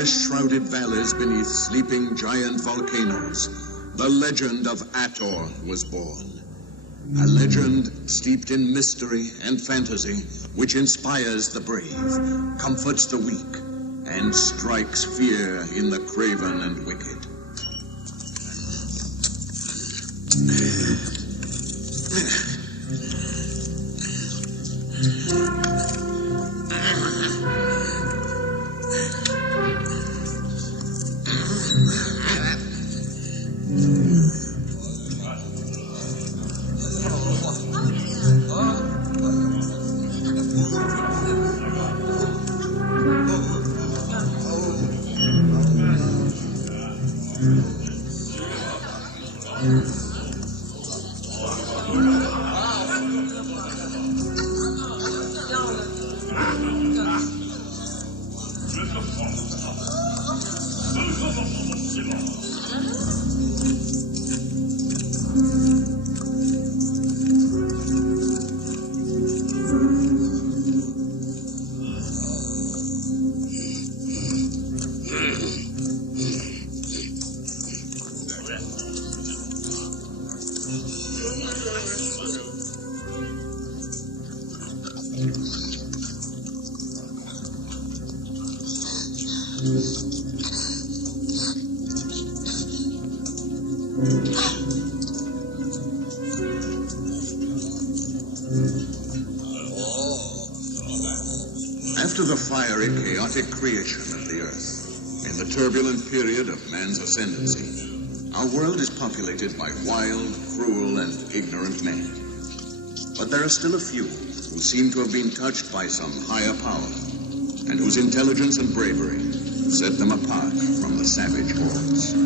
mist-shrouded valleys beneath sleeping giant volcanoes, the legend of Ator was born. A legend steeped in mystery and fantasy, which inspires the brave, comforts the weak, and strikes fear in the craven and wicked. After the fiery, chaotic creation of the Earth, in the turbulent period of man's ascendancy, our world is populated by wild, cruel, and ignorant men. But there are still a few who seem to have been touched by some higher power, and whose intelligence and bravery set them apart from the savage hordes.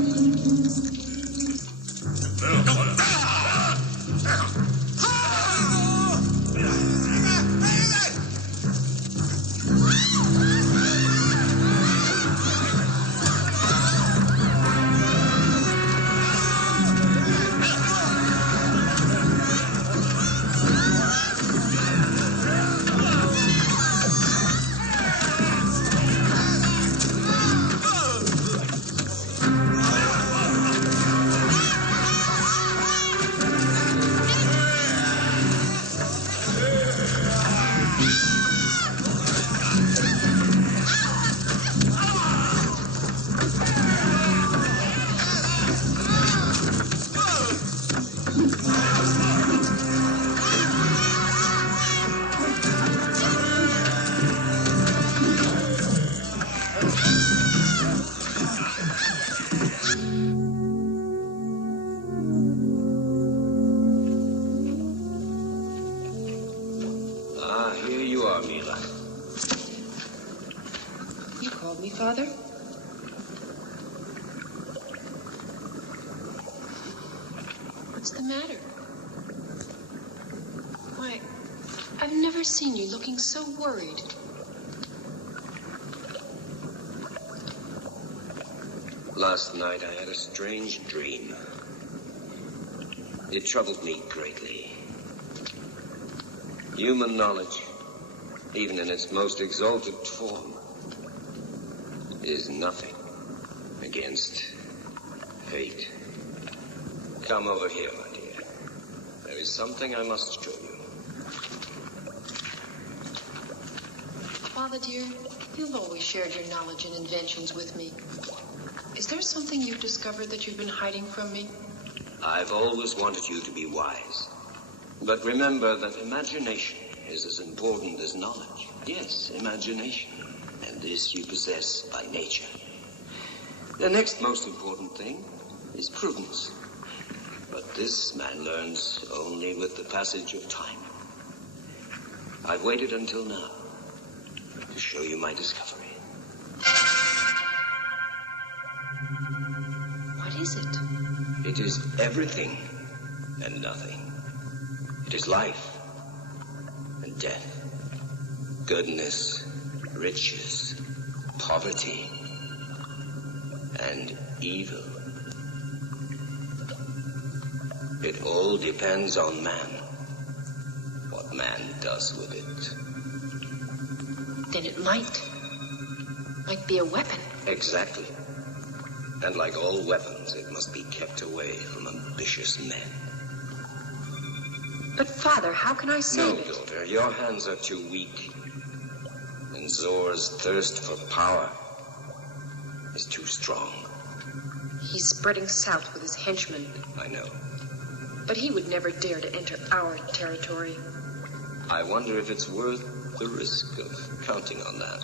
Here you are, Mila. You called me, Father? What's the matter? Why, I've never seen you looking so worried. Last night I had a strange dream. It troubled me greatly. Human knowledge, even in its most exalted form, is nothing against fate. Come over here, my dear. There is something I must show you. Father, dear, you've always shared your knowledge and inventions with me. Is there something you've discovered that you've been hiding from me? I've always wanted you to be wise. But remember that imagination is as important as knowledge. Yes, imagination. And this you possess by nature. The next most important thing is prudence. But this man learns only with the passage of time. I've waited until now to show you my discovery. What is it? It is everything and nothing. It is life and death, goodness, riches, poverty, and evil. It all depends on man, what man does with it. Then it might Might be a weapon. Exactly. And like all weapons, it must be kept away from ambitious men. But, Father, how can I save it? No, daughter, your hands are too weak. And Zor's thirst for power is too strong. He's spreading south with his henchmen. I know. But he would never dare to enter our territory. I wonder if it's worth the risk of counting on that.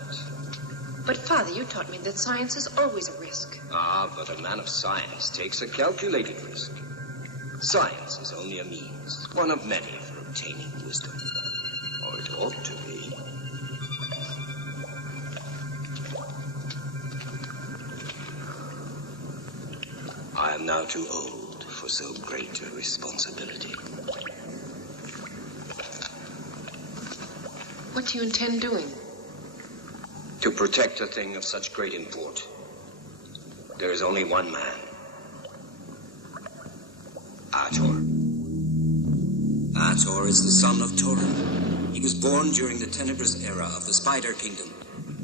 But, Father, you taught me that science is always a risk. Ah, but a man of science takes a calculated risk. Science is only a means, one of many for obtaining wisdom. Or it ought to be. I am now too old for so great a responsibility. What do you intend doing? To protect a thing of such great import, there is only one man. Ator. Ator is the son of Torin. He was born during the tenebrous era of the Spider Kingdom,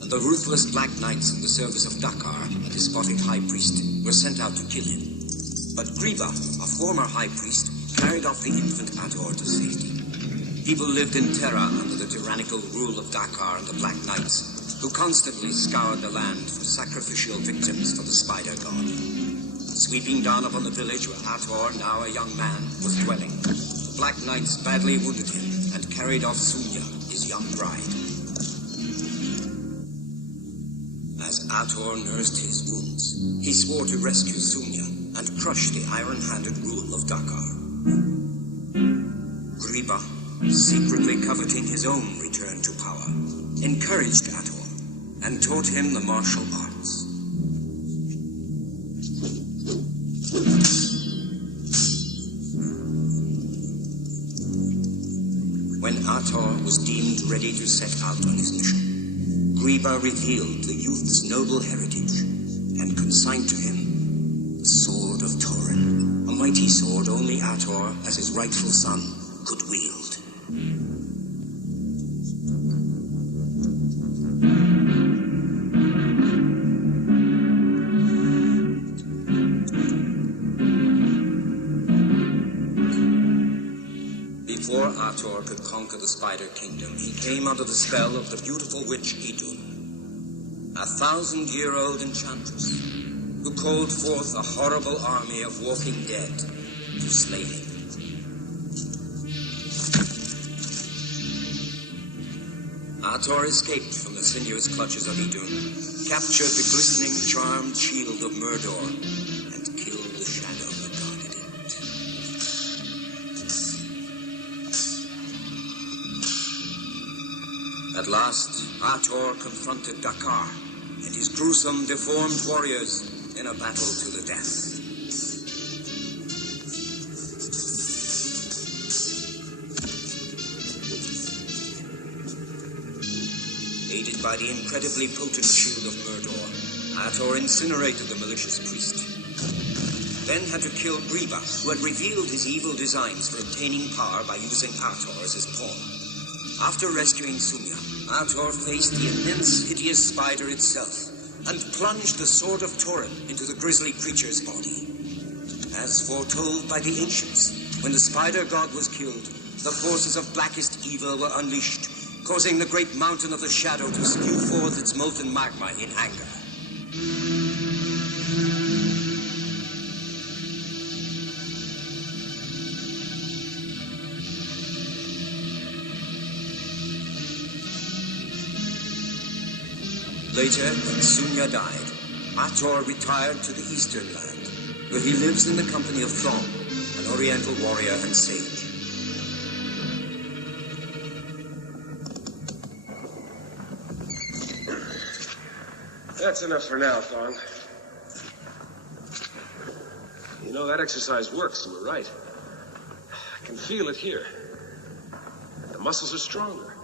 and the ruthless Black Knights in the service of ʻator, a despotic high priest, were sent out to kill him. But Griba, a former high priest, carried off the infant Ator to safety. People lived in terror under the tyrannical rule of ʻator and the Black Knights, who constantly scoured the land for sacrificial victims for the Spider God. Sweeping down upon the village where Ator, now a young man, was dwelling, the Black Knights badly wounded him and carried off Sunya, his young bride. As Ator nursed his wounds, he swore to rescue Sunya and crush the iron-handed rule of ʻator. Griba, secretly coveting his own return to power, encouraged Ator and taught him the martial arts. When Ator was deemed ready to set out on his mission, Griba revealed the youth's noble heritage and consigned to him the Sword of Torin, a mighty sword only Ator, as his rightful son, could wield. Before Ator could conquer the Spider Kingdom, he came under the spell of the beautiful witch Idun, a 1,000-year-old enchantress who called forth a horrible army of walking dead to slay him. Ator escaped from the sinuous clutches of Idun, captured the glistening charmed shield of Mordor, and killed the shadow that guarded it. At last, Ator confronted ʻator and his gruesome, deformed warriors in a battle to the death. Aided by the incredibly potent shield of Mordor, Ator incinerated the malicious priest. Then had to kill Griba, who had revealed his evil designs for obtaining power by using Ator as his pawn. After rescuing Sunya, Ator faced the immense, hideous spider itself, and plunged the Sword of Torin into the grisly creature's body. As foretold by the ancients, when the Spider God was killed, the forces of blackest evil were unleashed, causing the great mountain of the shadow to spew forth its molten magma in anger. Later, when Sunya died, Ator retired to the Eastern Land, where he lives in the company of Thom, an Oriental warrior and sage. That's enough for now, Thong. You know, that exercise works, you were right. I can feel it here. The muscles are stronger.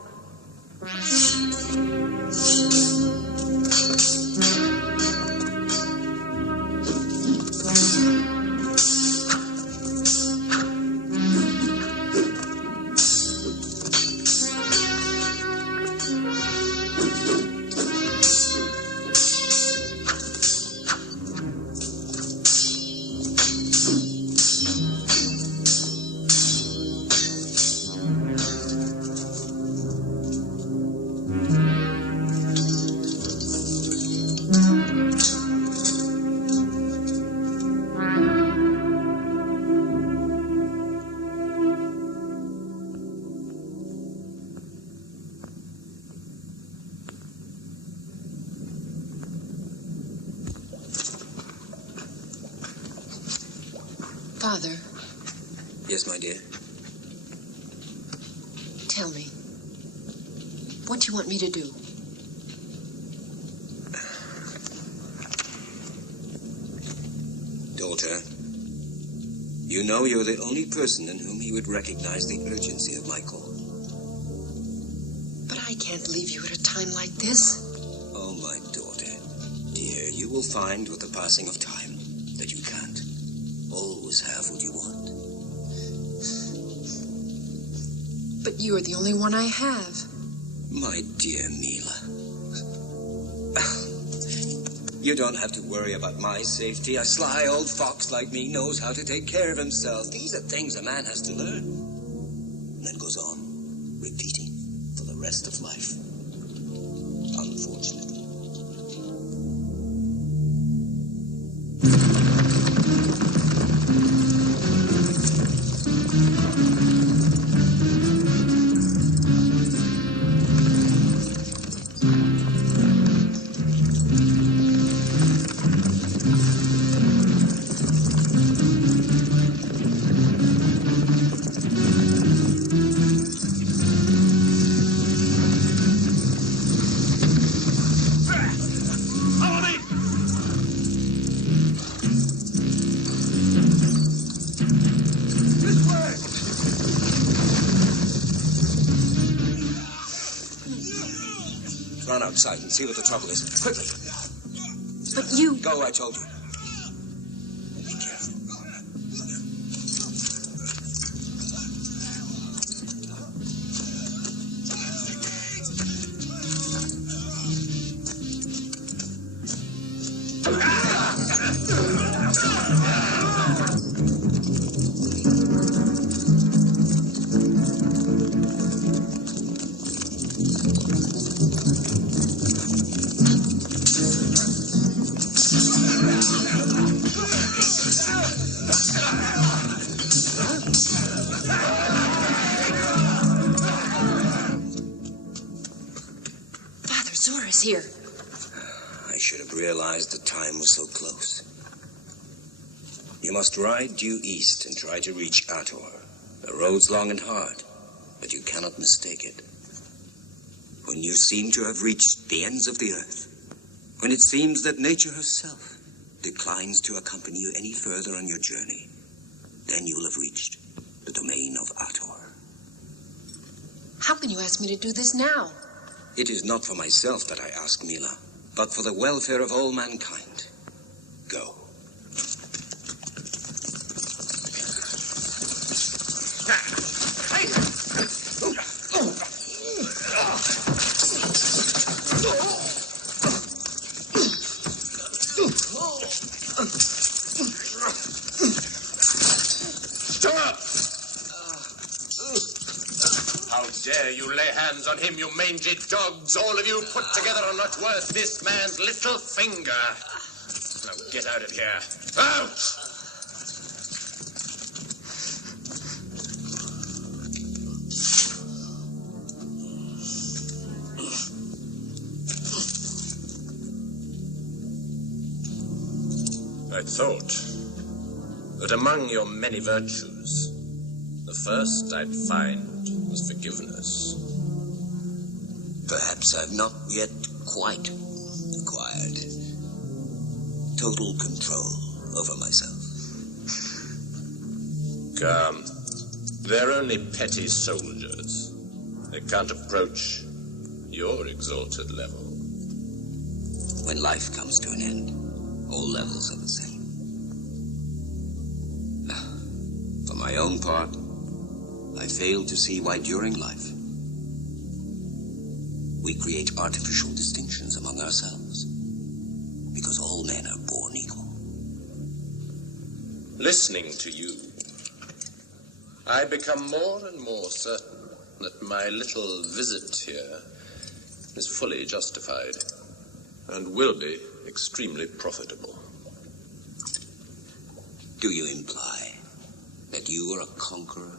Yes, my dear. Tell me, what do you want me to do? Daughter, you know you're the only person in whom he would recognize the urgency of my call. But I can't leave you at a time like this. Oh, my daughter, dear, you will find with the passing of time that you can't always have what you want. But you are the only one I have. My dear Mila, you don't have to worry about my safety. A sly old fox like me knows how to take care of himself. These are things a man has to learn. And then goes on, repeating for the rest of life. Unfortunately. Run outside and see what the trouble is. Quickly. But you... Go, I told you. Be careful. Here. I should have realized the time was so close. You must ride due east and try to reach Ator. The road's long and hard, but you cannot mistake it. When you seem to have reached the ends of the earth, when it seems that nature herself declines to accompany you any further on your journey, then you will have reached the domain of Ator. How can you ask me to do this now? It is not for myself that I ask, Mila, but for the welfare of all mankind. Go. Stop! How dare you lay hands on him, you mangy dogs? All of you put together are not worth this man's little finger. Now get out of here. Out! I thought that among your many virtues, the first I'd find was forgiveness. Perhaps I've not yet quite acquired total control over myself. Come, they're only petty soldiers. They can't approach your exalted level. When life comes to an end, all levels are the same. For my own part, I fail to see why during life we create artificial distinctions among ourselves, because all men are born equal. Listening to you, I become more and more certain that my little visit here is fully justified and will be extremely profitable. Do you imply that you are a conqueror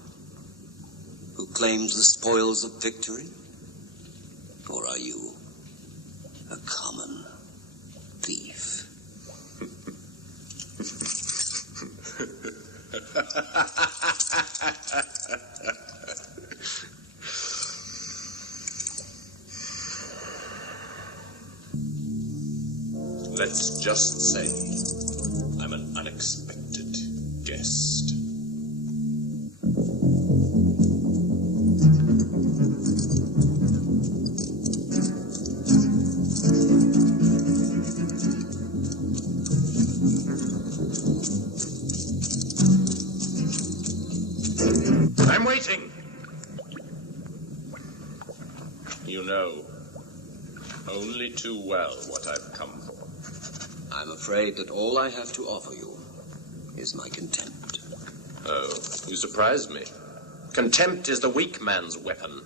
who claims the spoils of victory? Or are you a common thief? Let's just say I'm an unexpected guest. I'm waiting. You know only too well what I've come for. I'm afraid that all I have to offer you is my contempt. Oh, you surprise me. Contempt is the weak man's weapon.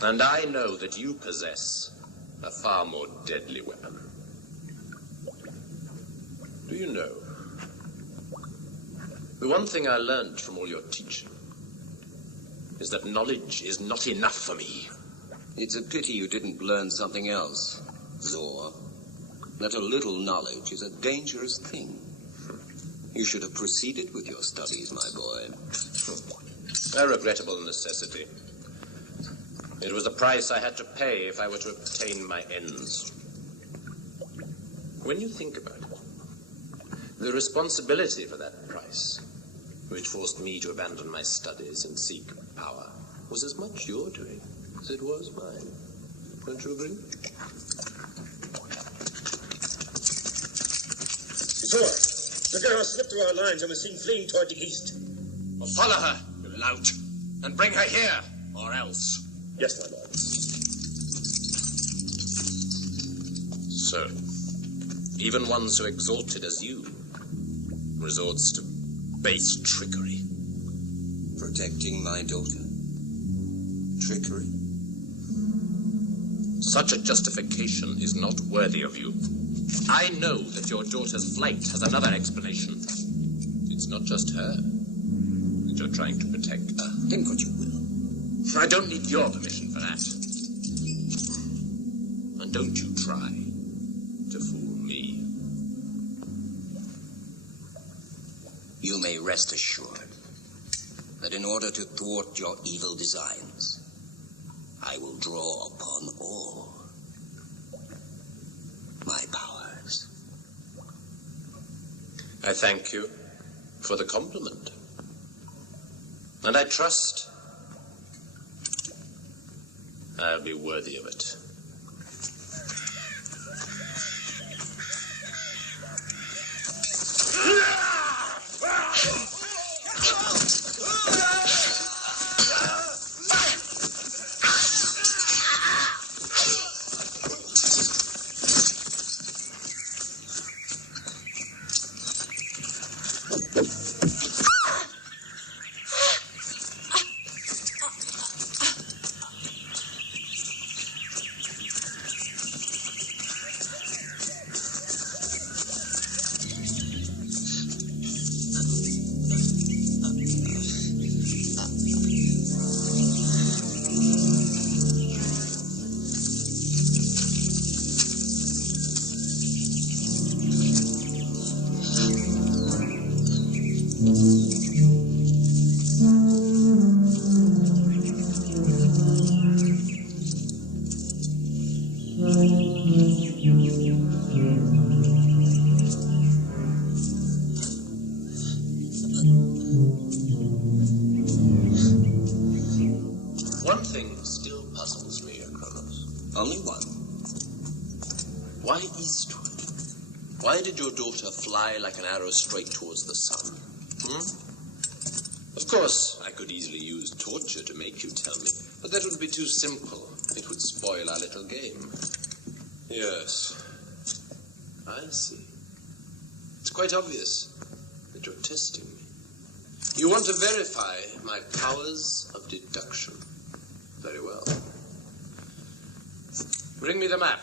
And I know that you possess a far more deadly weapon. Do you know, the one thing I learned from all your teaching is that knowledge is not enough for me. It's a pity you didn't learn something else, Zor. That a little knowledge is a dangerous thing. You should have proceeded with your studies, my boy. A regrettable necessity. It was the price I had to pay if I were to obtain my ends. When you think about it, the responsibility for that price, which forced me to abandon my studies and seek power, was as much your doing as it was mine. Don't you agree? Zor, the girl slipped through our lines and was seen fleeing toward the east. Well, follow her, you lout, and bring her here, or else. Yes, my lord. So, even one so exalted as you resorts to base trickery. Protecting my daughter. Trickery? Such a justification is not worthy of you. I know that your daughter's flight has another explanation. It's not just her that you're trying to protect. Think what you will. I don't need your permission for that. And don't you try to fool me. You may rest assured that in order to thwart your evil designs, I will draw upon all my powers. I thank you for the compliment. And I trust I'll be worthy of it. One thing still puzzles me, Akronos. Only one. Why eastward? Why did your daughter fly like an arrow straight towards the sun? Of course, I could easily use torture to make you tell me, but that would be too simple. It would spoil our little game. Yes, I see. It's quite obvious that you're testing me. You want to verify my powers of deduction. Very well. Bring me the map.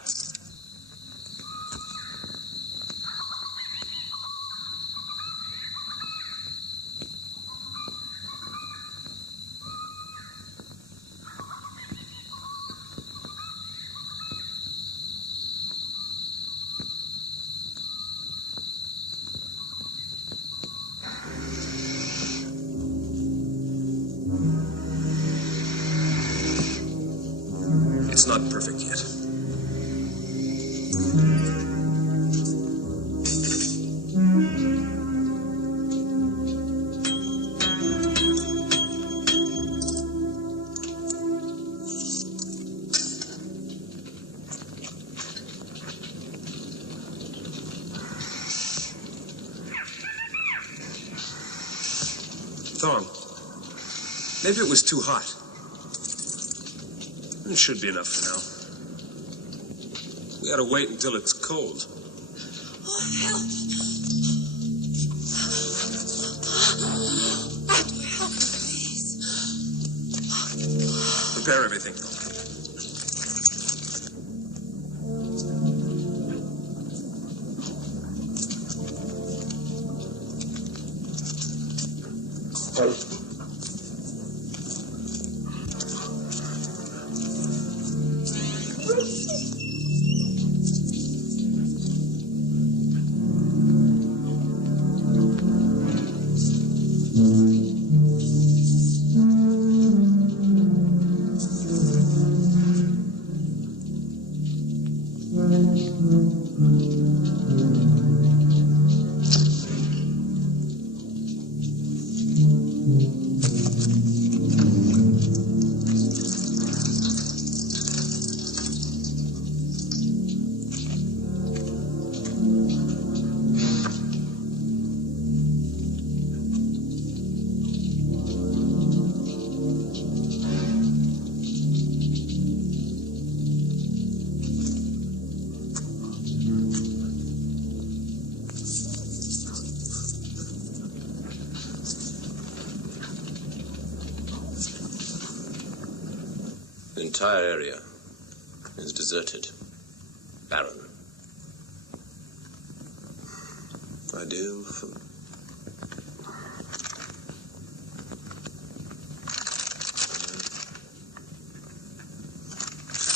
It's not perfect yet. thong. Maybe it was too hot. It should be enough for now. We gotta wait until it's cold. Oh, help! Ator, help me, please. Prepare everything. The entire area is deserted, barren. Ideal for...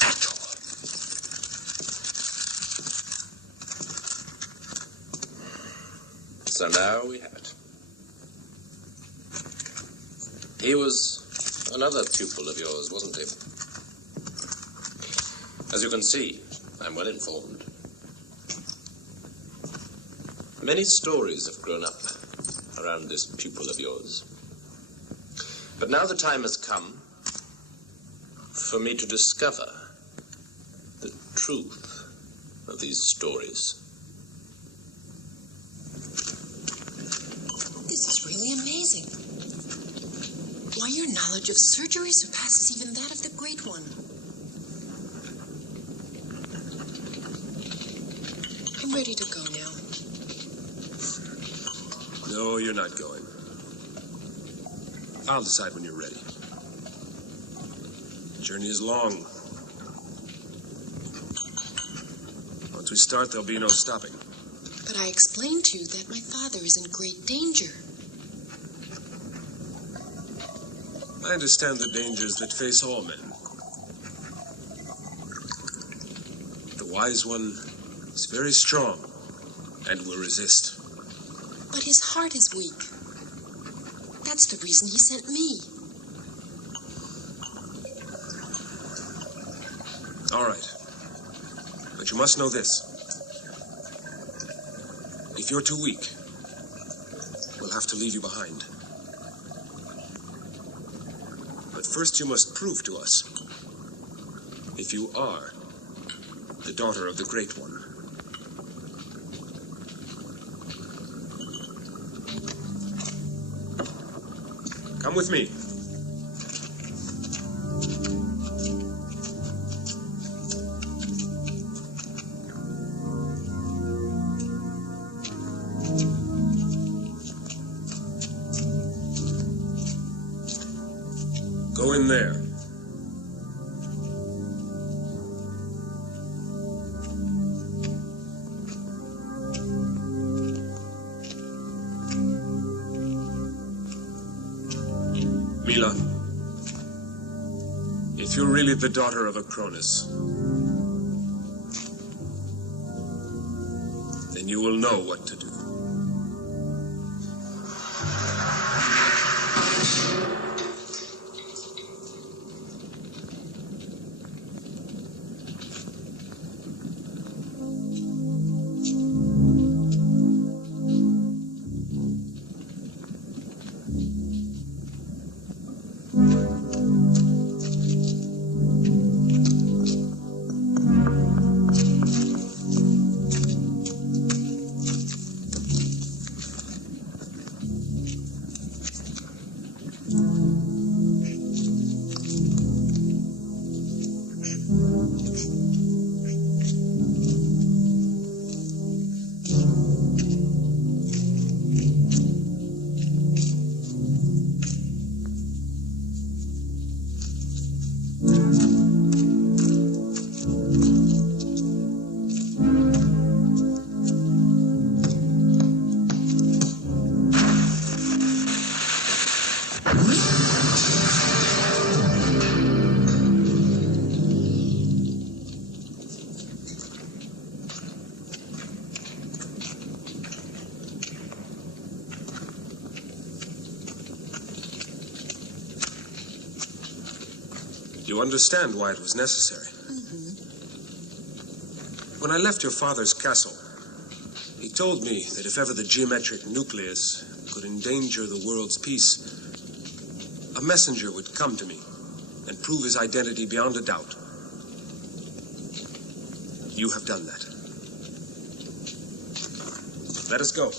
Ator. So now we have it. He was another pupil of yours, wasn't he? As you can see, I'm well informed. Many stories have grown up around this pupil of yours. But now the time has come for me to discover the truth of these stories. This is really amazing. Why, your knowledge of surgery surpasses even that of the Great One. I'm ready to go now. No, you're not going. I'll decide when you're ready. The journey is long. Once we start, there'll be no stopping. But I explained to you that my father is in great danger. I understand the dangers that face all men. The wise one is very strong and will resist. But his heart is weak. That's the reason he sent me. All right. But you must know this. If you're too weak, we'll have to leave you behind. But first you must prove to us if you are the daughter of the Great One. Come with me. Go in there. Mila, if you're really the daughter of Akronos, then you will know what to do. You understand why it was necessary. When I left your father's castle, he told me that if ever the geometric nucleus could endanger the world's peace, a messenger would come to me and prove his identity beyond a doubt. You have done that. Let us go.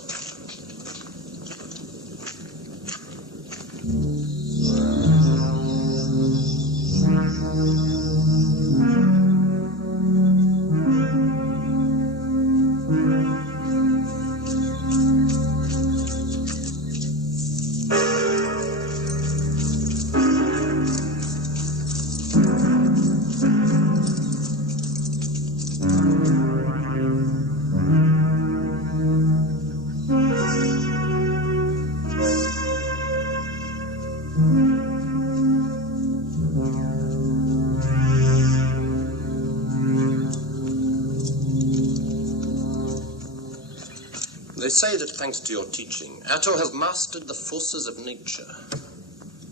They say that thanks to your teaching, Ator has mastered the forces of nature.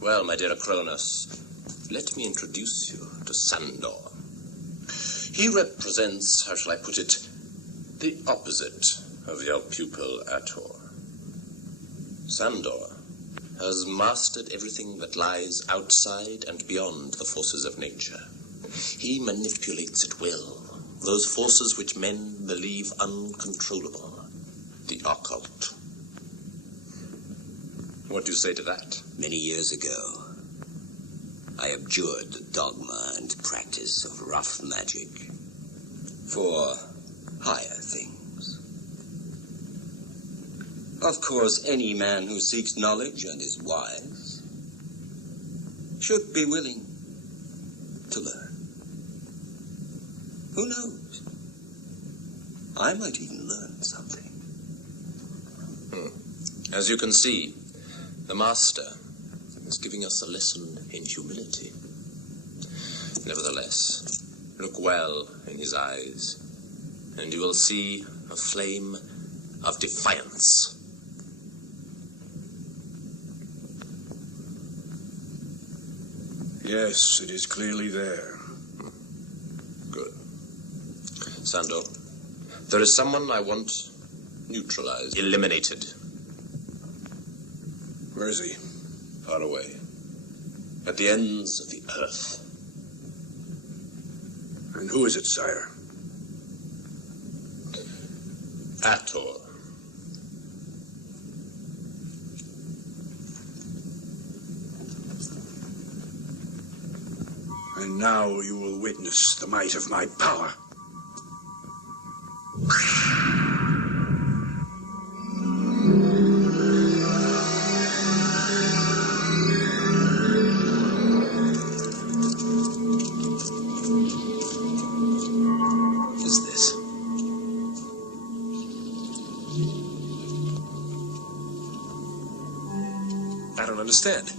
Well, my dear Akronos, let me introduce you to Sandor. He represents, how shall I put it, the opposite of your pupil Ator. Sandor has mastered everything that lies outside and beyond the forces of nature. He manipulates at will those forces which men believe uncontrollable. The occult. What do you say to that? Many years ago, I abjured the dogma and practice of rough magic for higher things. Of course, any man who seeks knowledge and is wise should be willing to learn. Who knows? I might even learn something. As you can see, the Master is giving us a lesson in humility. Nevertheless, look well in his eyes, and you will see a flame of defiance. Yes, it is clearly there. Good. Sandor, there is someone I want neutralized, eliminated. Where is he? Far away. At the ends of the earth. And who is it, sire? Ator. And now you will witness the might of my power. I don't understand.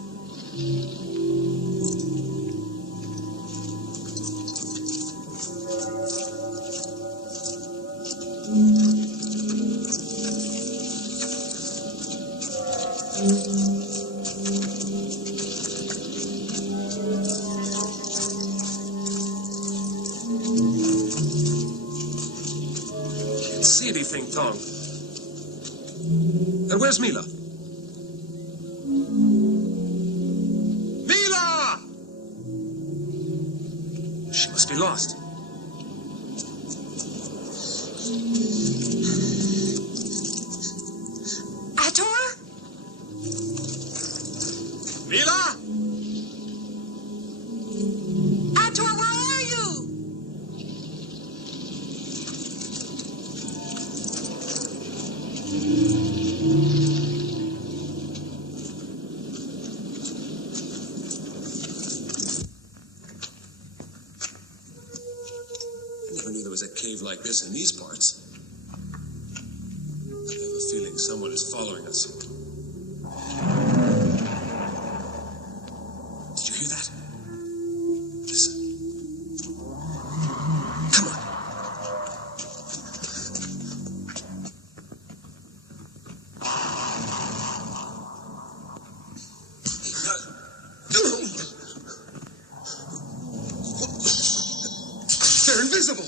Can't see anything, Tom. And where's Mila? Mila! She must be lost. Ator? Mila! Ator, where are you? I never knew there was a cave like this in these parts. I have a feeling someone is following us. Did you hear that? Listen. Come on. They're invisible!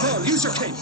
Oh, use your cape.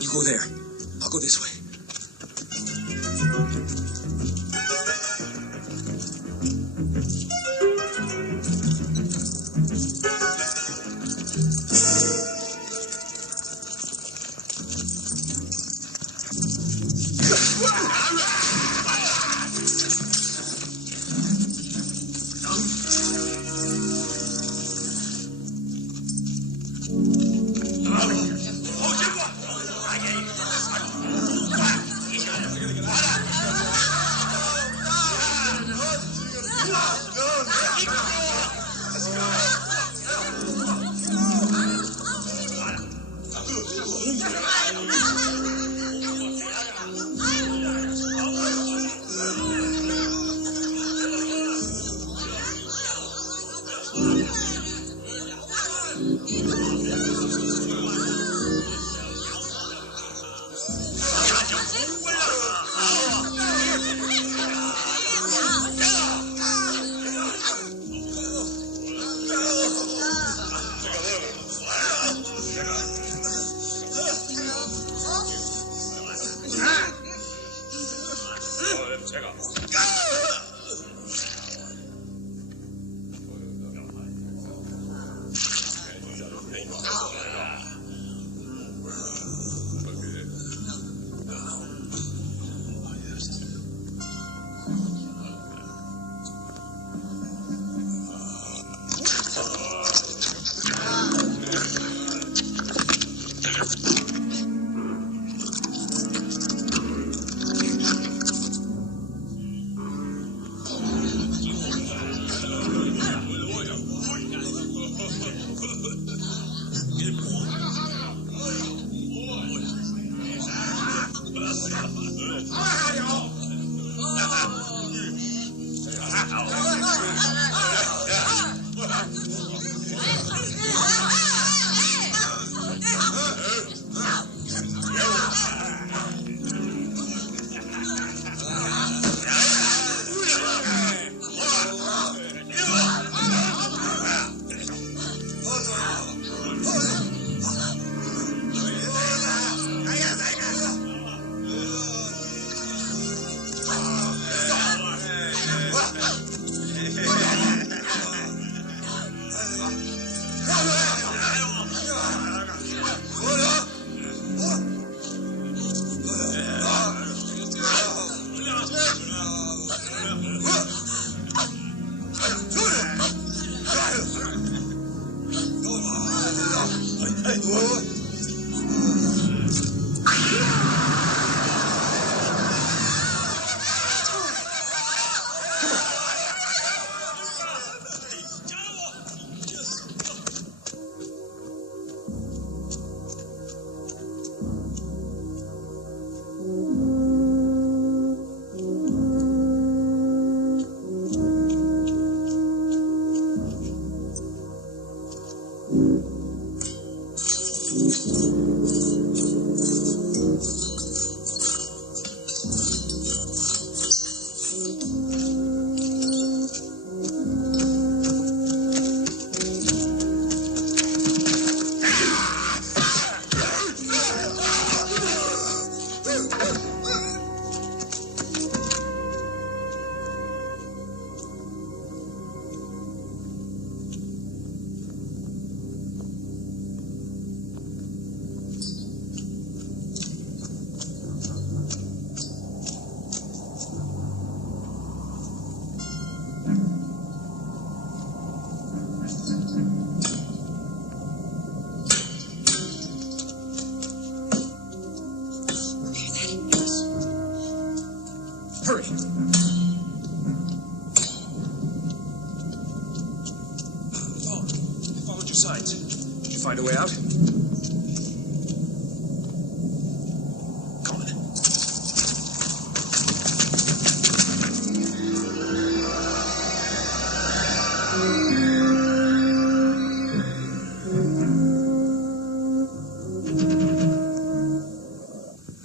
You go there. I'll go this way. Hurry! Long, I followed your signs. Did you find a way out? Come on.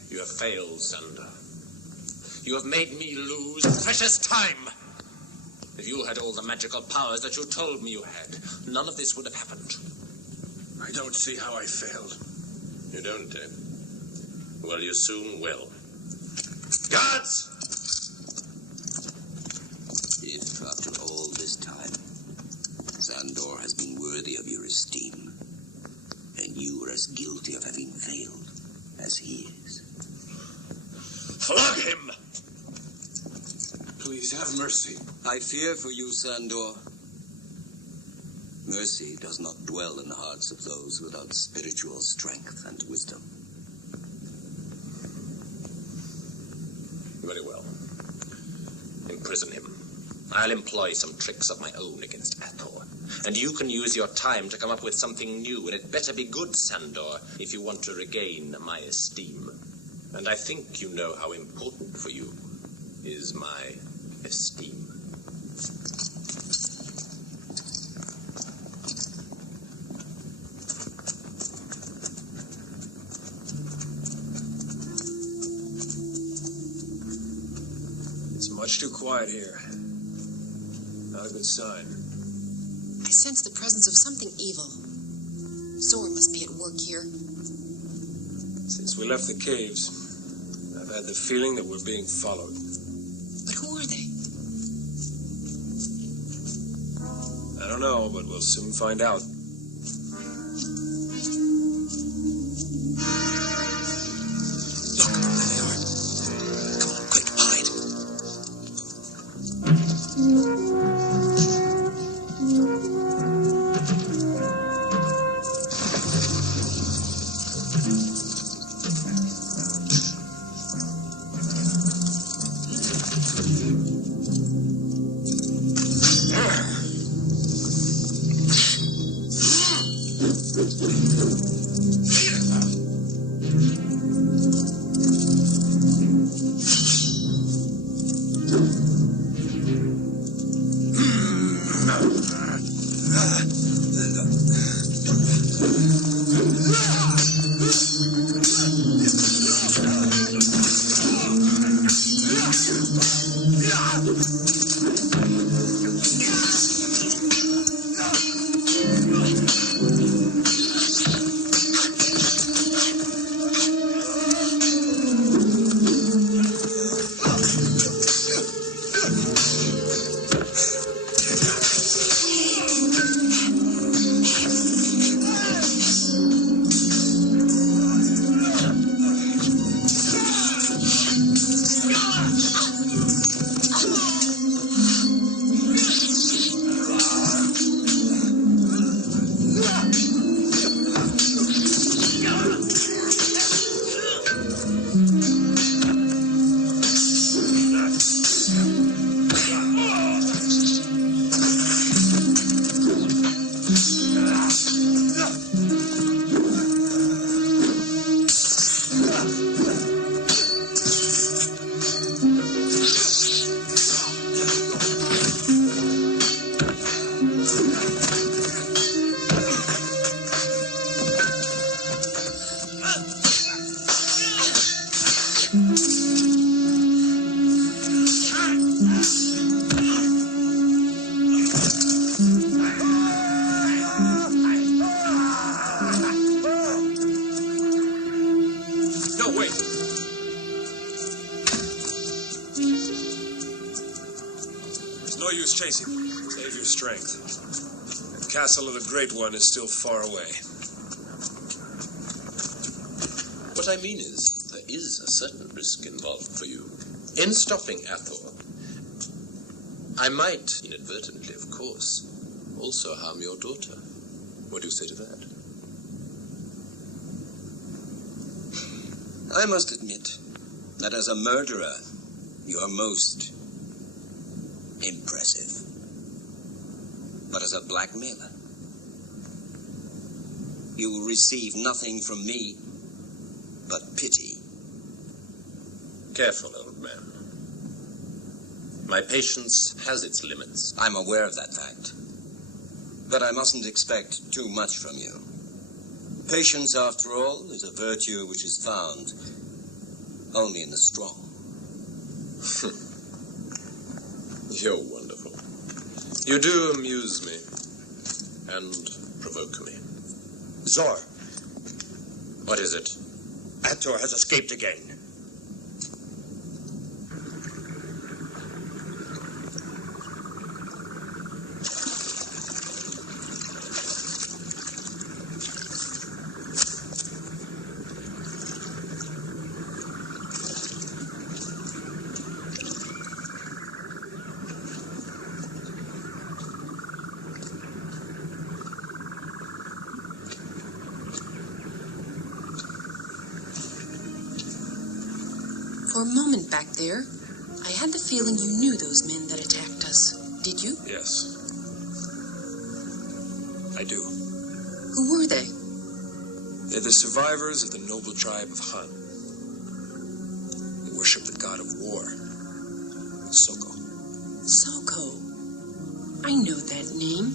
You have failed, Sander. You have made me lose precious time. If you had all the magical powers that you told me you had, none of this would have happened. I don't see how I failed. You don't, eh? Well, you soon will. Guards! If, after all this time, Sandor has been worthy of your esteem, and you are as guilty of having failed as he is. Flog him! Please have mercy. I fear for you, Sandor. Mercy does not dwell in the hearts of those without spiritual strength and wisdom. Very well. Imprison him. I'll employ some tricks of my own against Ator. And you can use your time to come up with something new, and it better be good, Sandor, if you want to regain my esteem. And I think you know how important for you is my esteem. It's much too quiet here. Not a good sign. I sense the presence of something evil. Zor must be at work here. Since we left the caves, I've had the feeling that we're being followed. But who are they? I don't know, but we'll soon find out. Look, there they are. Come on, quick, hide. Now, wait. There's no use chasing them. Save your strength. The castle of the Great One is still far away. What I mean is, there is a certain risk involved for you. In stopping Ator, I might, inadvertently of course, also harm your daughter. What do you say to that? I must admit that as a murderer, you are most impressive. But as a blackmailer, you will receive nothing from me but pity. Careful, old man. My patience has its limits. I'm aware of that fact. But I mustn't expect too much from you. Patience, after all, is a virtue which is found only in the strong. You're wonderful. You do amuse me and provoke me. Zor, What is it? Ator has escaped again. For a moment back there, I had the feeling you knew those men that attacked us. Did you? Yes. I do. Who were they? They're the survivors of the noble tribe of Han. They worship the god of war, Soko. Soko. I know that name.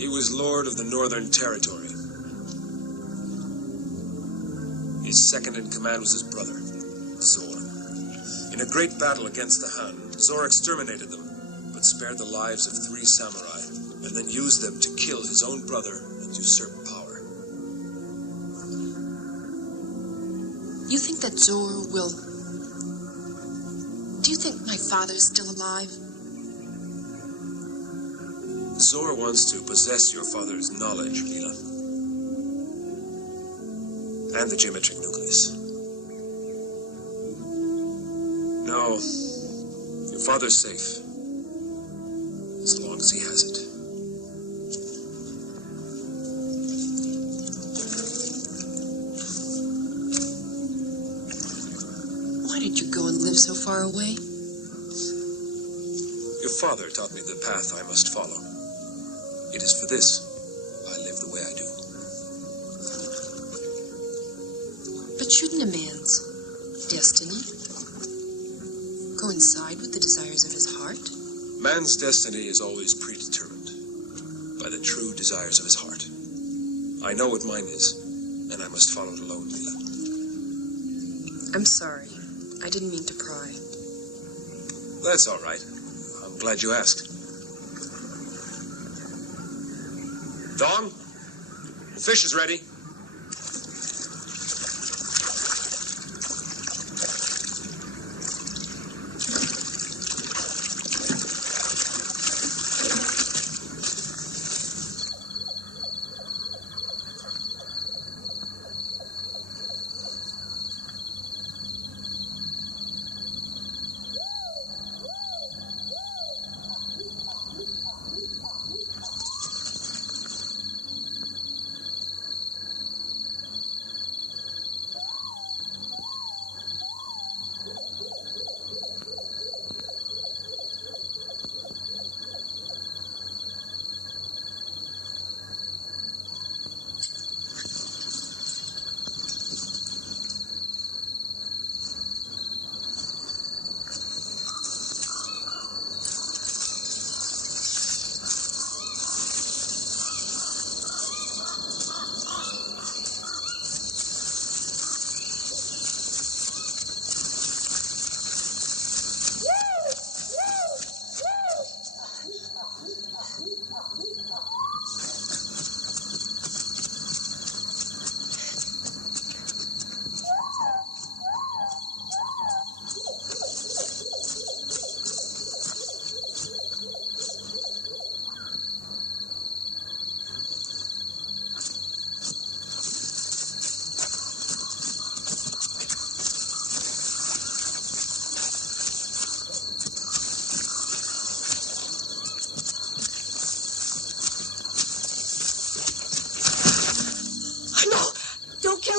He was lord of the Northern Territory. His second in command was his brother, Zor. In a great battle against the Han, Zor exterminated them, but spared the lives of 3 samurai, and then used them to kill his own brother and usurp power. You think that Zor will... Do you think my father's still alive? Zor wants to possess your father's knowledge, Mila. And the geometric nucleus. No, your father's safe. As long as he has it. Why did you go and live so far away? Your father taught me the path I must follow. It is for this I live the way I do. But shouldn't a man's destiny coincide with the desires of his heart? Man's destiny is always predetermined by the true desires of his heart. I know what mine is, and I must follow it alone, Mila. I'm sorry. I didn't mean to pry. That's all right. I'm glad you asked. Dong, the fish is ready.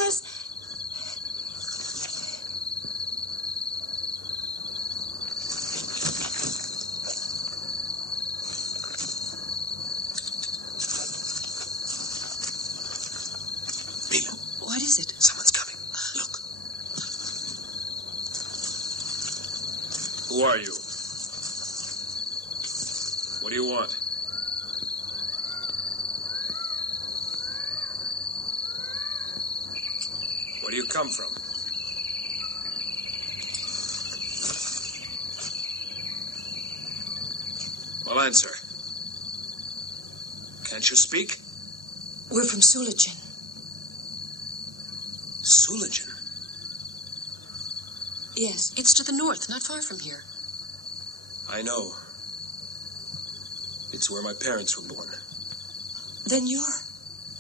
kill us. Mila. What is it? Someone's coming. Look. Who are you? What do you want? Where do you come from? Well, answer. Can't you speak? We're from ʻator. Sullivan? Yes. It's to the north, not far from here. I know. It's where my parents were born. Then you're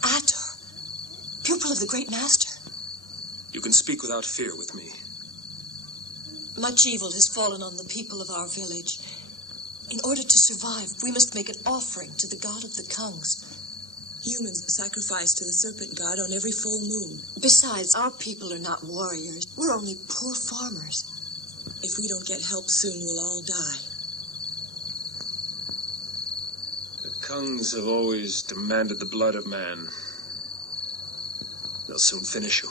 Ator, pupil of the Great Master. You can speak without fear with me. Much evil has fallen on the people of our village. In order to survive, we must make an offering to the god of the Kungs. Humans sacrifice to the serpent god on every full moon. Besides, our people are not warriors. We're only poor farmers. If we don't get help soon, we'll all die. The Kungs have always demanded the blood of man. They'll soon finish you.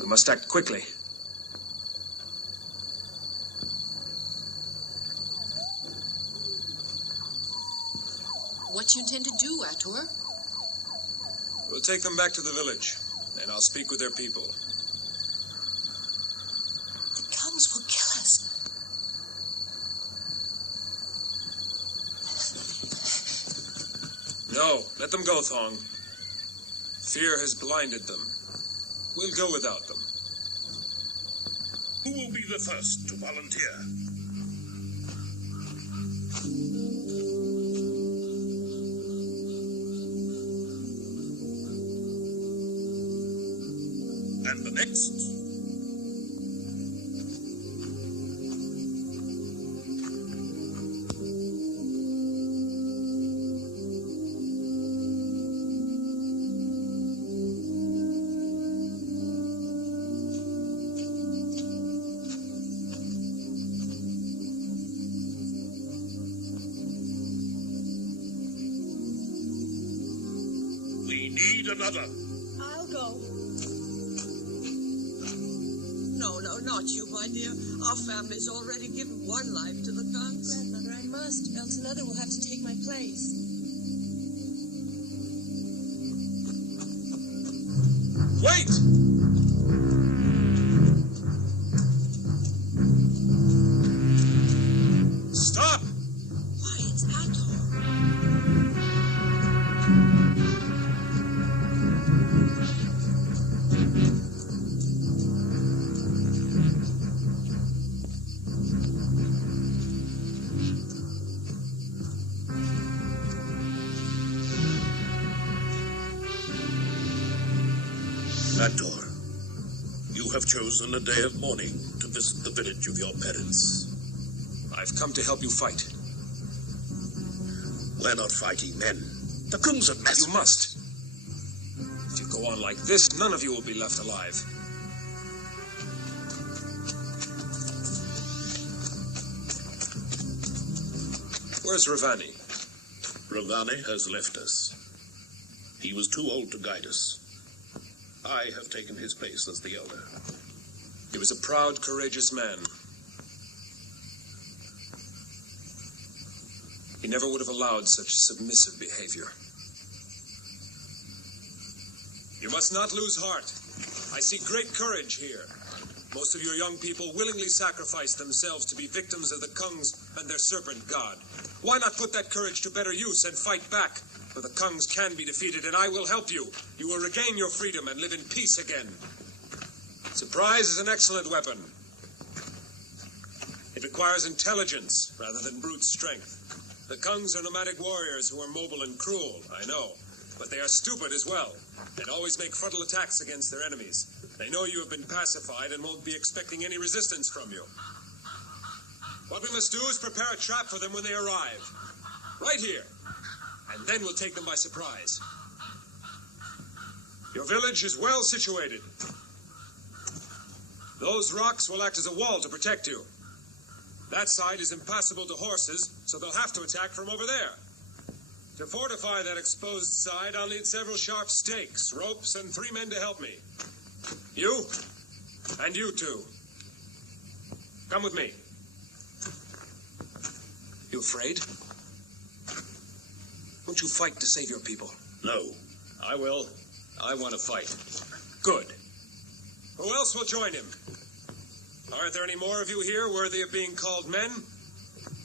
We must act quickly. What do you intend to do, Ator? We'll take them back to the village, and I'll speak with their people. The Kungs will kill us. No, let them go, Thong. Fear has blinded them. We'll go without them. Who will be the first to volunteer? And the next? We need another. I'll go. No, not you, my dear. Our family's already given one life to the Kungs. Grandmother, I must, else another will have to take my place. Wait! Stop! Why, it's Ator. Ator, you have chosen a day of mourning to visit the village of your parents. I've come to help you fight. We're not fighting men. The Kungs are massacred. You must. If you go on like this, none of you will be left alive. Where's Ravani? Ravani has left us. He was too old to guide us. I have taken his place as the elder. He was a proud, courageous man. He never would have allowed such submissive behavior. You must not lose heart. I see great courage here. Most of your young people willingly sacrifice themselves to be victims of the Kungs and their serpent god. Why not put that courage to better use and fight back? For the Kungs can be defeated, and I will help you. You will regain your freedom and live in peace again. Surprise is an excellent weapon. It requires intelligence rather than brute strength. The Kungs are nomadic warriors who are mobile and cruel, I know. But they are stupid as well, and always make frontal attacks against their enemies. They know you have been pacified and won't be expecting any resistance from you. What we must do is prepare a trap for them when they arrive. Right here. And then we'll take them by surprise. Your village is well situated. Those rocks will act as a wall to protect you. That side is impassable to horses, so they'll have to attack from over there. To fortify that exposed side, I'll need several sharp stakes, ropes, and 3 men to help me. You, and you two. Come with me. You afraid? Won't you fight to save your people? No. I will. I want to fight. Good. Who else will join him? Aren't there any more of you here worthy of being called men?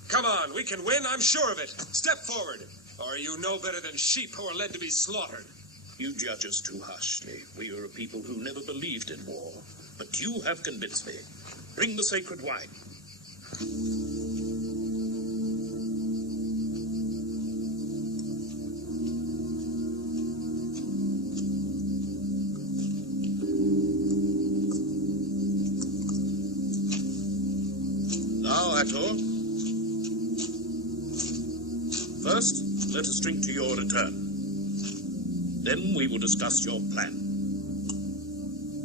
Come on, we can win, I'm sure of it. Step forward. Or are you no better than sheep who are led to be slaughtered? You judge us too harshly. We are a people who never believed in war. But you have convinced me. Bring the sacred wine. Now, Ator. First, let us drink to your return. Then we will discuss your plan.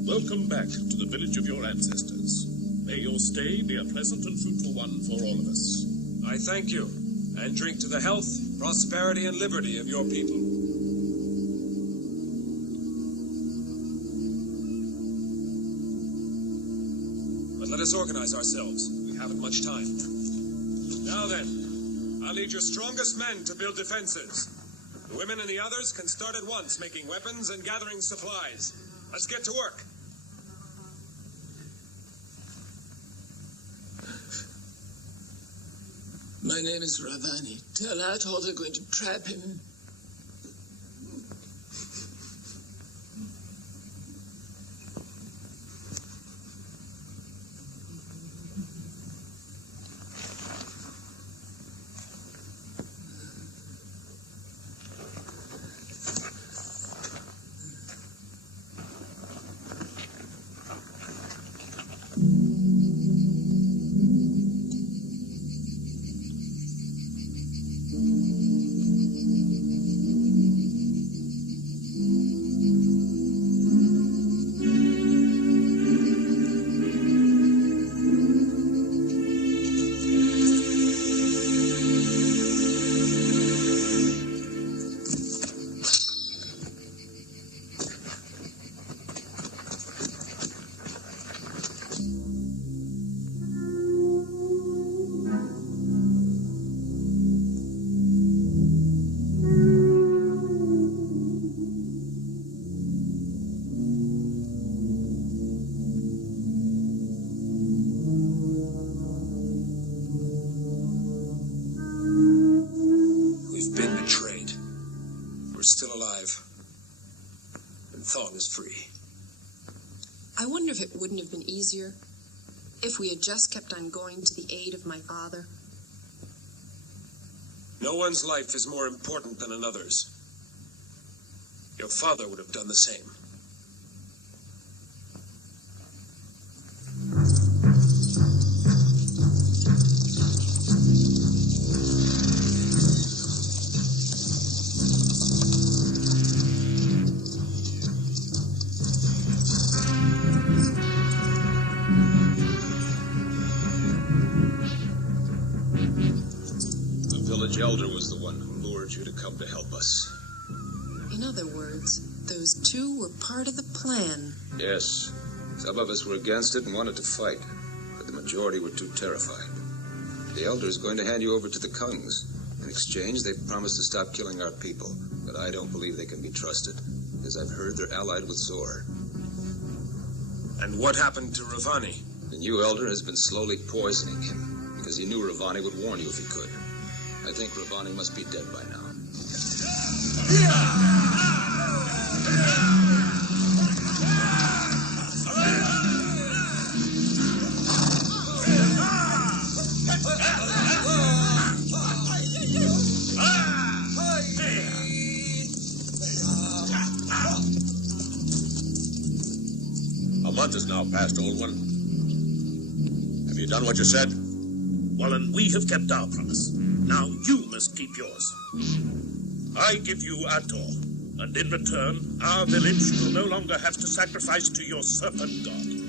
Welcome back to the village of your ancestors. May your stay be a pleasant and fruitful one for all of us. I thank you, and drink to the health, prosperity, and liberty of your people. But let us organize ourselves. We haven't much time. Now then, I'll need your strongest men to build defenses. The women and the others can start at once making weapons and gathering supplies. Let's get to work. My name is Ravani. Tell Ator they're going to trap him. Free. I wonder if it wouldn't have been easier if we had just kept on going to the aid of my father. No one's life is more important than another's. Your father would have done the same. Elder was the one who lured you to come to help us. In other words, those two were part of the plan. Yes. Some of us were against it and wanted to fight, but the majority were too terrified. The Elder is going to hand you over to the Kungs. In exchange, they've promised to stop killing our people, but I don't believe they can be trusted, because I've heard they're allied with Zor. And what happened to Ravani? The new Elder has been slowly poisoning him, because he knew Ravani would warn you if he could. I think Ravani must be dead by now. A month has now passed, old one. Have you done what you said? Well, and we have kept our promise. Now you must keep yours. I give you Ator, And in return, our village will no longer have to sacrifice to your serpent god.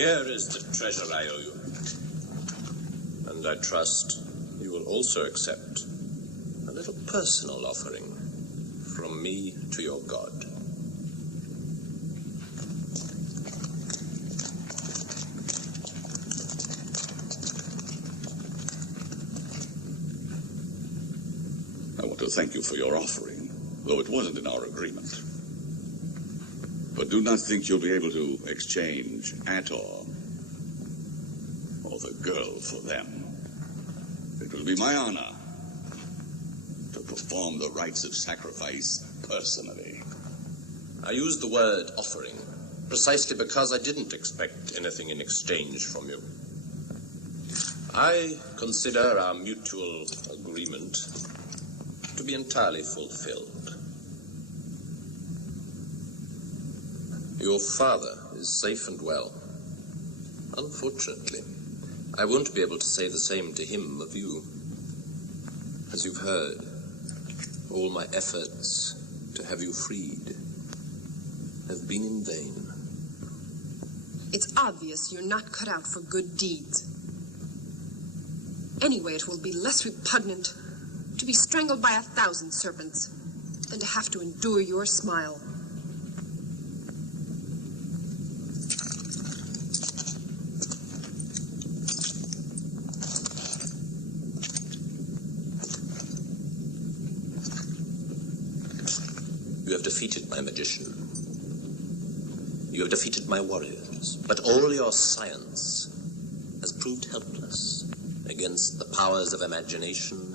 Here is the treasure I owe you. And I trust also accept a little personal offering from me to your god. I want to thank you for your offering, though it wasn't in our agreement. But do not think you'll be able to exchange Ator or the girl for them. It will be my honor to perform the rites of sacrifice personally. I used the word offering precisely because I didn't expect anything in exchange from you. I consider our mutual agreement to be entirely fulfilled. Your father is safe and well. Unfortunately, I won't be able to say the same to him of you. As you've heard, all my efforts to have you freed have been in vain. It's obvious you're not cut out for good deeds. Anyway, it will be less repugnant to be strangled by 1,000 serpents than to have to endure your smile. You have defeated my magician. You have defeated my warriors. But all your science has proved helpless against the powers of imagination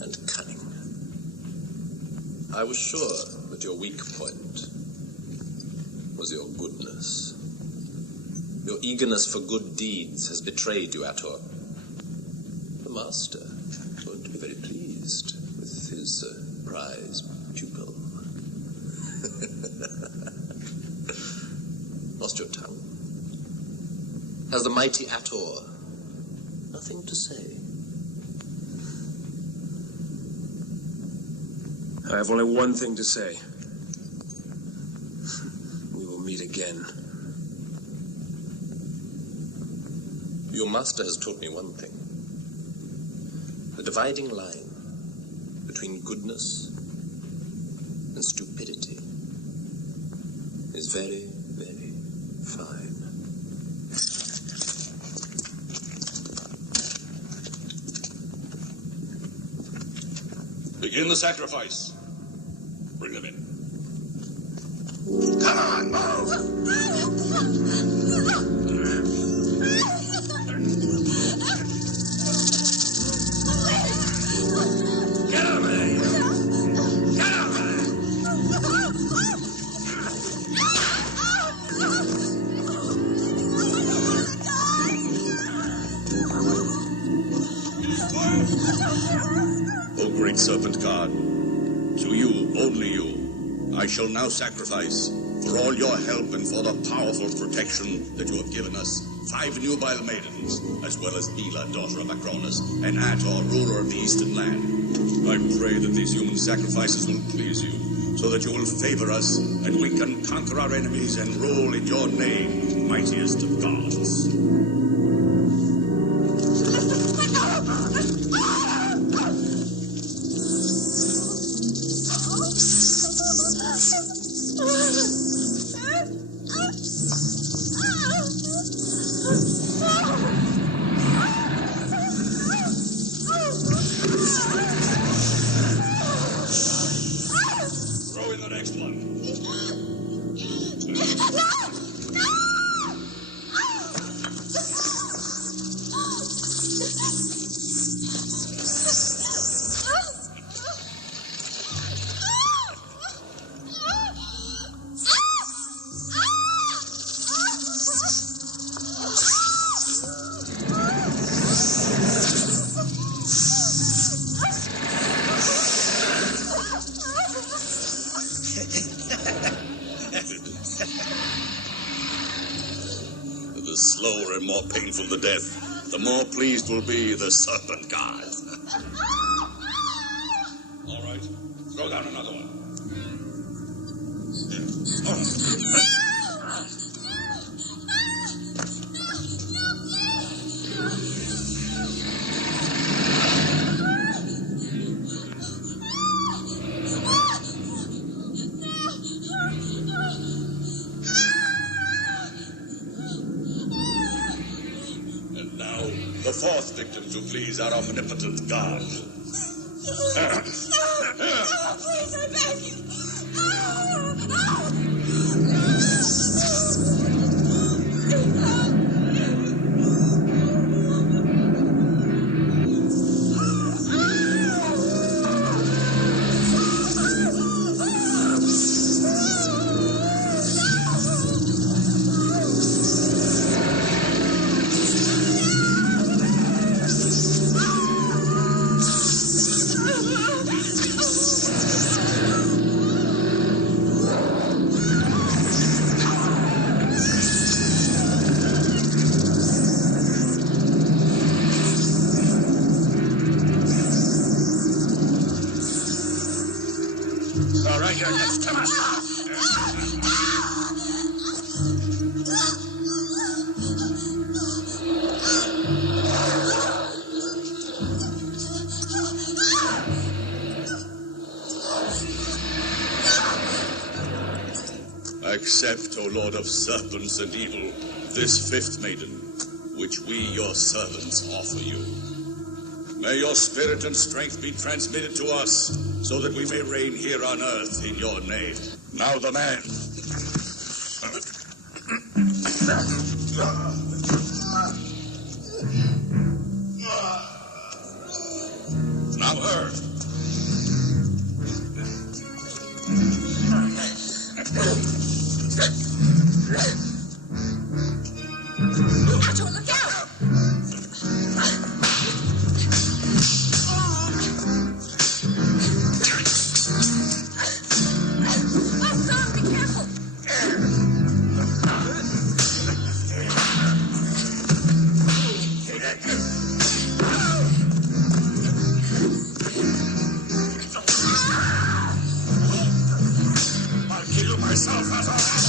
and cunning. I was sure that your weak point was your goodness. Your eagerness for good deeds has betrayed you, Ator. The master won't be very pleased with his prize pupil. Lost your tongue? Has the mighty Ator nothing to say? I have only one thing to say. We will meet again. Your master has taught me one thing. The dividing line between goodness and stupidity is very, very fine. Begin the sacrifice. Bring them in. Come on, move! Get over there! Get over there! O great serpent god, to you, only you, I shall now sacrifice for all your help and for the powerful protection that you have given us 5 nubile maidens, as well as Mila, daughter of Akronos, and Ator, ruler of the eastern land. I pray that these human sacrifices will please you, so that you will favor us, and we can conquer our enemies and rule in your name, mightiest of gods. The slower and more painful the death, the more pleased will be the serpent god. All right, throw down another one. fourth victim to please our omnipotent God. Please, I beg Accept, O Lord of serpents and evil, this fifth maiden, which we, your servants, offer you. May your spirit and strength be transmitted to us, so that we may reign here on earth in your name. Now the man. Now her. Ator, look out! Oh, son, be careful! I'll kill you myself, Ator.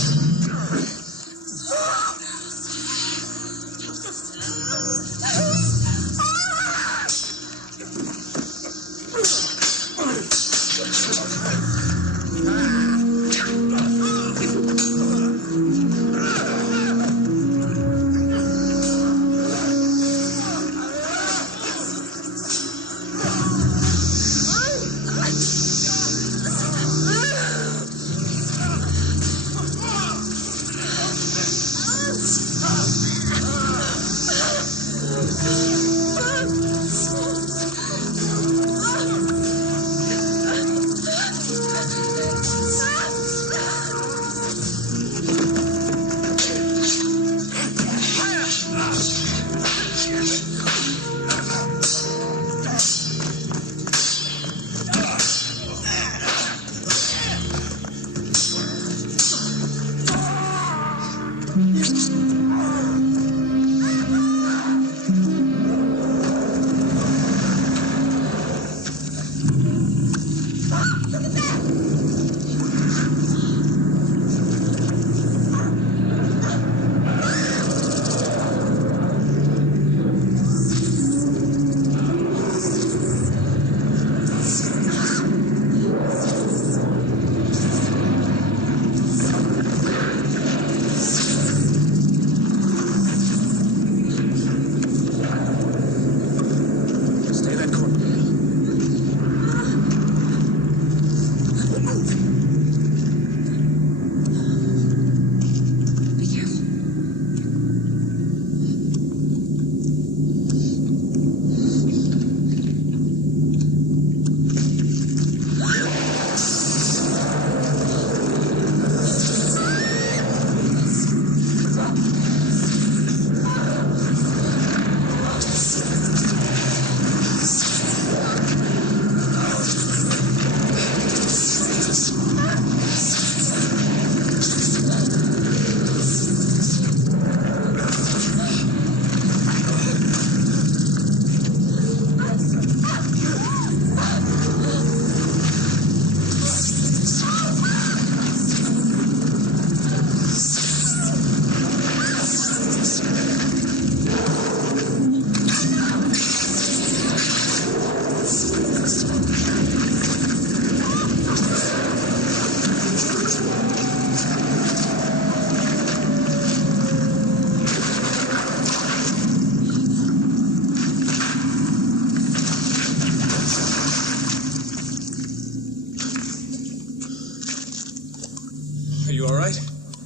Are you all right?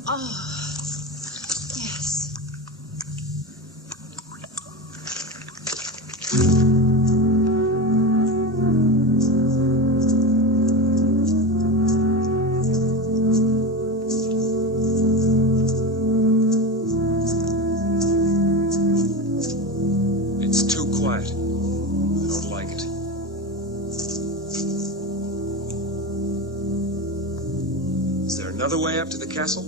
Oh, yes. It's too quiet. I don't like it. Is there another way up to the castle?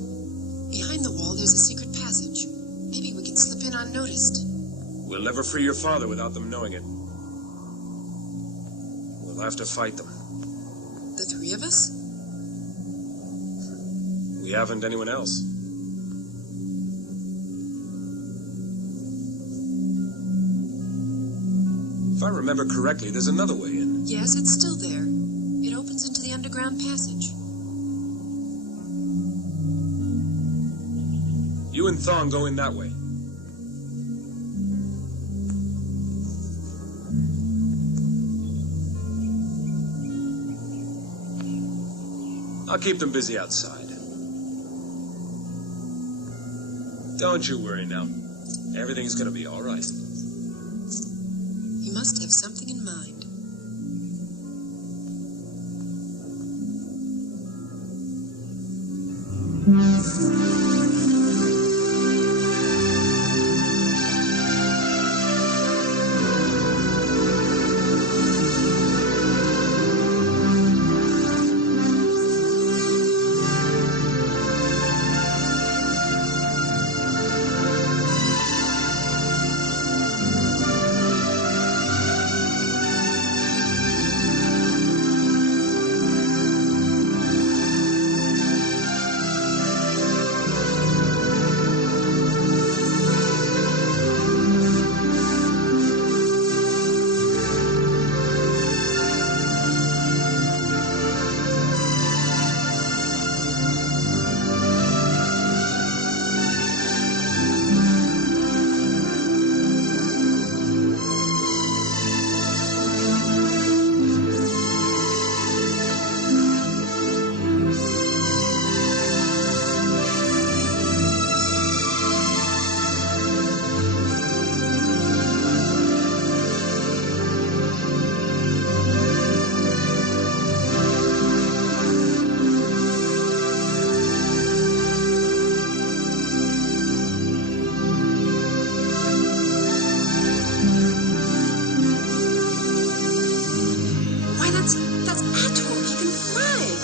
Behind the wall, there's a secret passage. Maybe we can slip in unnoticed. We'll never free your father without them knowing it. We'll have to fight them. The three of us? We haven't anyone else. If I remember correctly, there's another way in. Yes, it's still there. It opens into the underground passage. You and Thong go in that way. I'll keep them busy outside. Don't you worry now. Everything's gonna be all right. You must have something in mind. That's Ator. He can fly.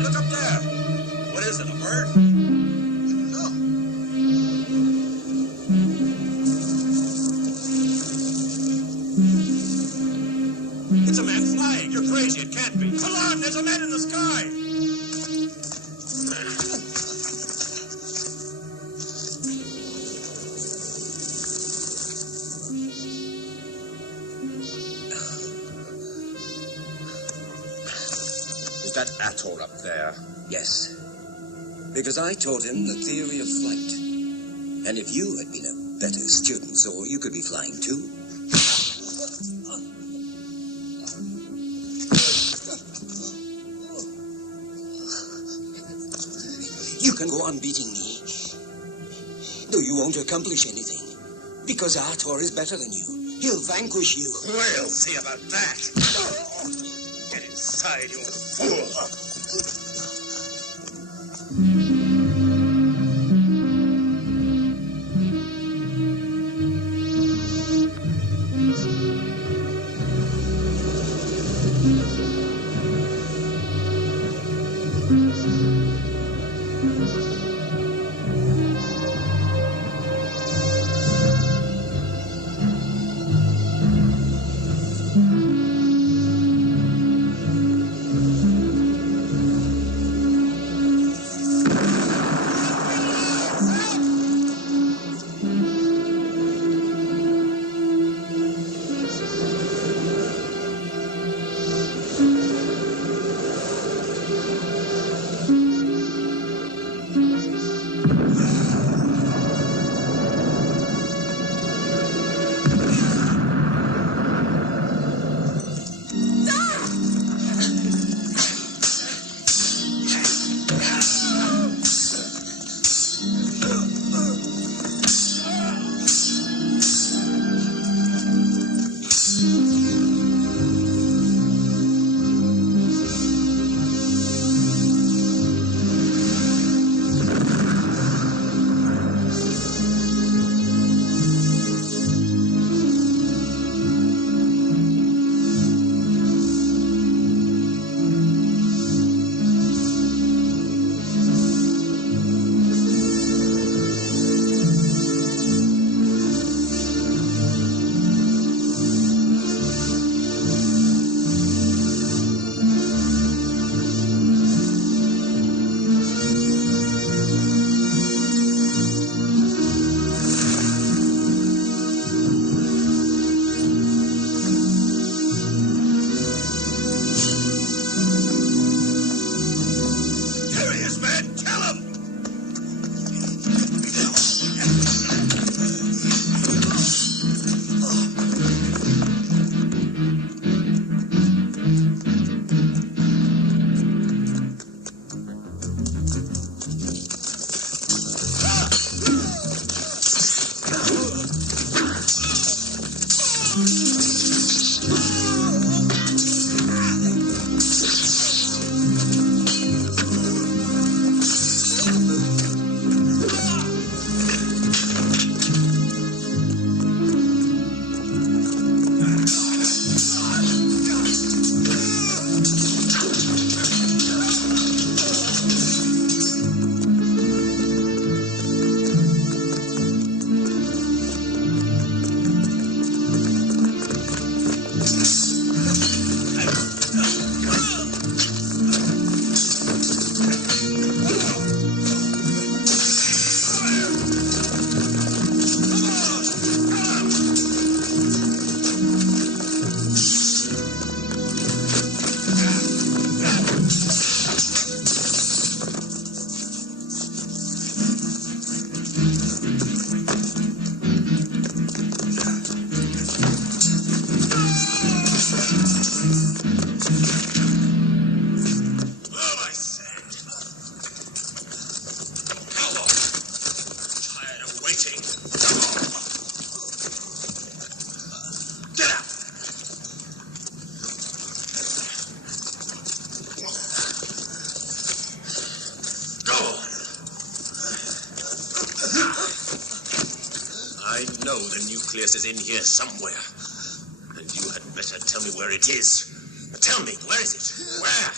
Look up there. What is it, a bird? No. It's a man flying. You're crazy. It can't be. Come on, there's a man in the sky. Is that Ator up there? Yes. Because I taught him the theory of flight. And if you had been a better student, so you could be flying too. can go on beating me. Though you won't accomplish anything. Because Ator is better than you. He'll vanquish you. We'll see about that. Get inside, you fool. nucleus is in here somewhere. And you had better tell me where it is. Tell me, where is it? Where?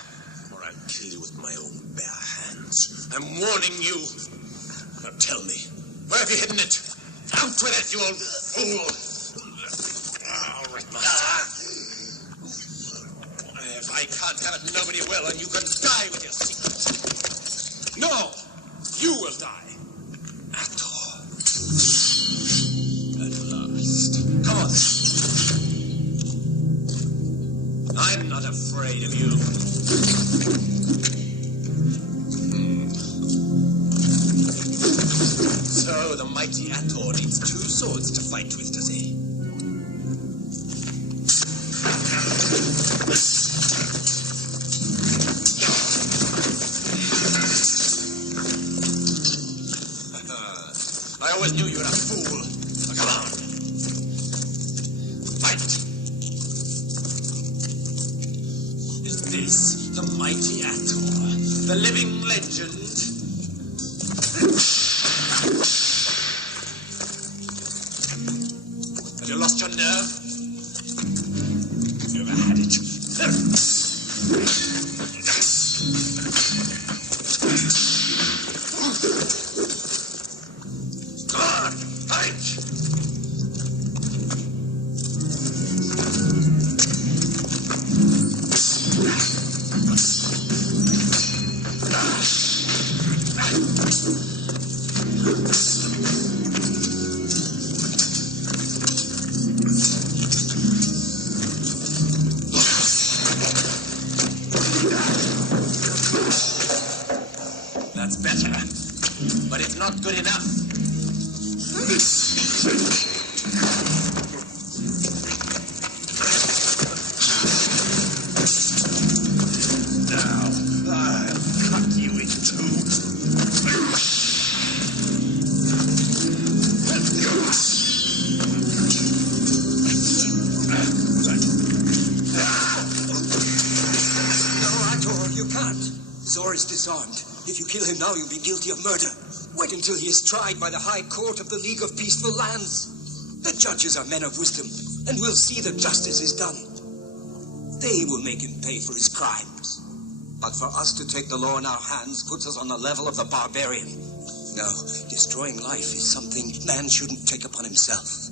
Or I'll kill you with my own bare hands. I'm warning you. Now tell me, where have you hidden it? Out with it, you old fool! All right, master. If I can't have it, nobody will, and you can die with your secret. No! You will die. Ator. At last. Come on. I'm not afraid of you. So the mighty Ator needs two swords to fight with, does he? always knew you were a fool. Now, come on. Fight! Is this the mighty Ator, the living legend? Have you lost your nerve? Have you ever had it? Come on, fight! That's better, but it's not good enough. Now, I'll cut you in two. No, Ator, you can't. Zor is disarmed. If you kill him now, you'll be guilty of murder. Wait until he is tried by the High Court of the League of Peaceful Lands. The judges are men of wisdom, and will see that justice is done. They will make him pay for his crimes. But for us to take the law in our hands puts us on the level of the barbarian. No, destroying life is something man shouldn't take upon himself.